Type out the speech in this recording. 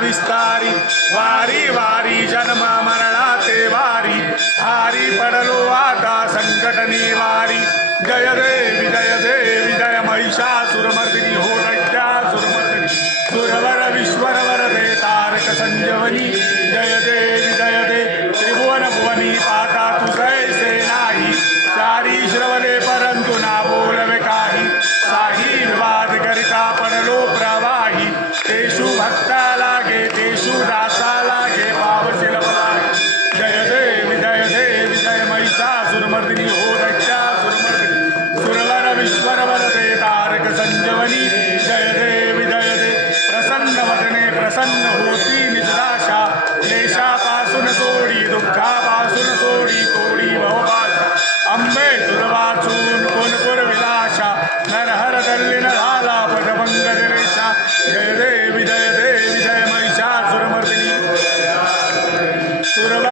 विस्तारी वारी वारी जन्म मरणाचे वारी हारी पडलो आता संकट निवारी जय देवी जय महिषासुरमर्दिनी